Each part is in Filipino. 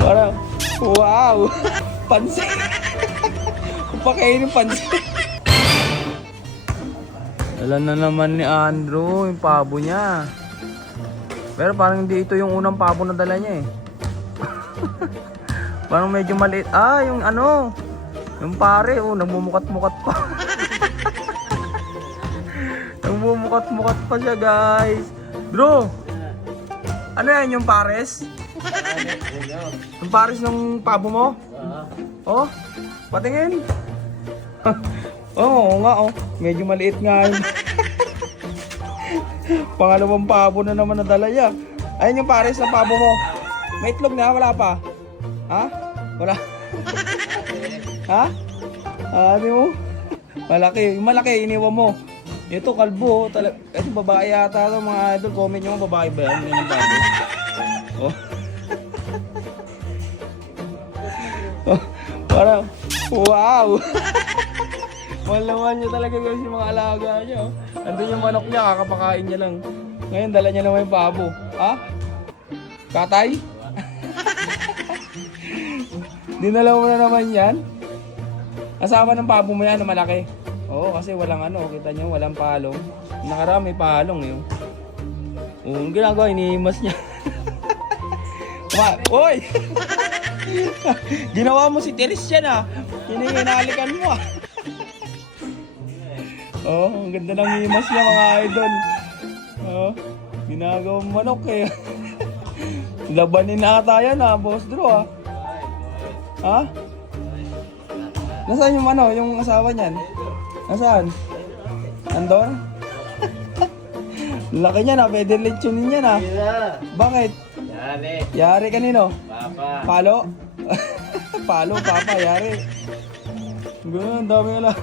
Parang, wow! Pansit! Pakainin yung pansit. Alam na naman ni Andrew yung pabo niya. Pero parang hindi ito yung unang pabo na dala niya eh. Parang medyo maliit. Ah, yung ano, yung pare, oh, nagmumukat-mukat pa. Nagmumukat-mukat pa siya, guys. Bro, ano yan, yung pares? Yung pares ng pabo mo? Oh, patingin. Oo nga, oh. Medyo maliit nga yun. Pangalawang pabo na naman nadala niya. Ayun yung pares ng pabo mo. May itlog na, wala pa? Ha? Wala? Ha? Sabi mo? Malaki. Yung malaki, iniwan mo. Ito, kalbo. Ito, babae yata ito, mga idol. Comment nyo, babae ba yan? Ganyan pabo. Oh. Oh. Parang, wow! Malaman niya talaga guys yung mga alaga niya. Oh. Andun yung manok niya, kakapakain niya lang. Ngayon, dala niya naman yung pabo. Ha? Katay? Dinala mo na naman yan? Kasama ng pabo mo yan na malaki. Oo, kasi walang ano, kita niyo, walang palong. Nakarami palong yun. Oo, ang ginagawa, inihimas niya. Oy! Ginawa mo si Teres yan ah. Hininalikan mo ah. Oh, ang ganda ng himas niya mga idol. Oh, ginagawang manok eh. Labanin na ata yan ah, Boss Drew ah. Ha? Nasaan yung ano, yung asawa niyan? Nasaan? Andon? Laki niya na, pwede lechonin niya na. Bakit? Yari. Yari kanino? Papa. Palo? Palo, papa, yari. Ganun, dami na lang.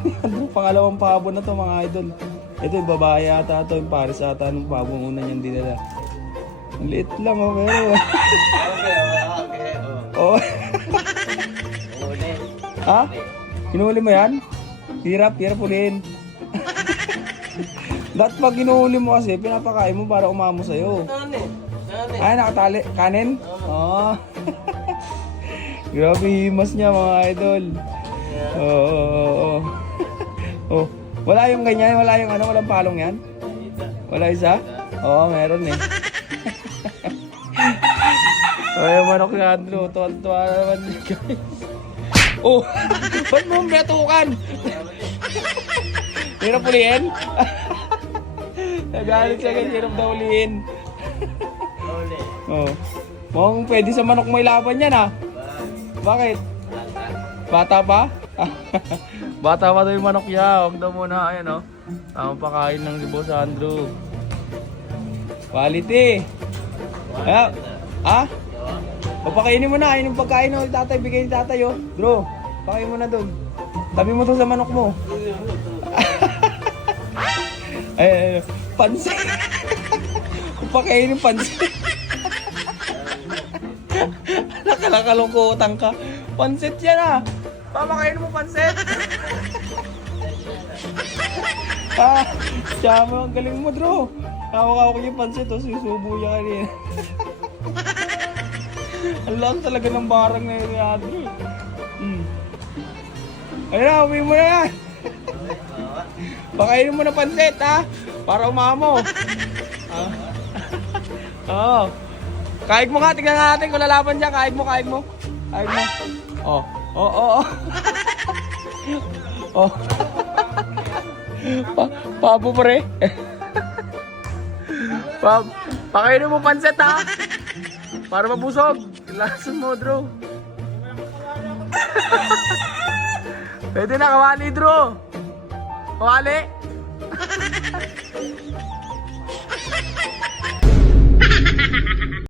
Pangalawang pabo na to mga idol. Ito yung babae ata ito, yung pares ata nung pabo una niyang dinala. Ang liit lang oh, pero. Okay. Oh. Uli. Ha? Hinuli mo yan? Hirap ulihin. Dapat pag hinuhuli mo kasi, pinapakain mo para umamo sa'yo. Ay, nakatali. Kanin? Oo. Grabe himas niya mga idol. Oo. Oh. Wala yung ganyan, wala yung ano, walang palong yan? Wala isa? Oo, meron eh. Ay, manok ni Andrew. Tuwa-tuwa naman niya guys. Oh, ba't mo betukan? Hirap ulihin? Nagalit siya guys, hirap daw ulihin. Oh. Mukhang pwede sa manok mo ilaban yan ah. Bakit? Bata pa? Bata pa daw yung manok niya. Huwag daw muna. Ayan o. Tamang pakain ng si Boss Andrew. Quality. Ayan. Ha? Papakainin mo na. Ayun yung pagkain ng tatay. Bigay ni tatay o. Bro, pakain mo na dun. Tabi mo to sa manok mo. Ay, pansit. Pakainin yung pansit. Nakakalungkutan ka. Pansit yan ah. Papakainin mo pansit. Ah, tsama, ang galing mo, Drew. Hawak-hawak yung pansit, oh, susubo niya kanina. Ang lakas talaga ng barang na yun, Drew. Ayun na, uwi mo na yan. Pakainin mo na pansit, ha? Para umamo. Oo. Kaig mo nga, tingnan natin kung lalaban dyan. Kaig mo. Kaig mo. Oh. Oh. Pabo pre. Pakainin mo pansit ha. Para mabusog. Lasan mo, Drew. Pwede na, kawali, Drew. Kawali.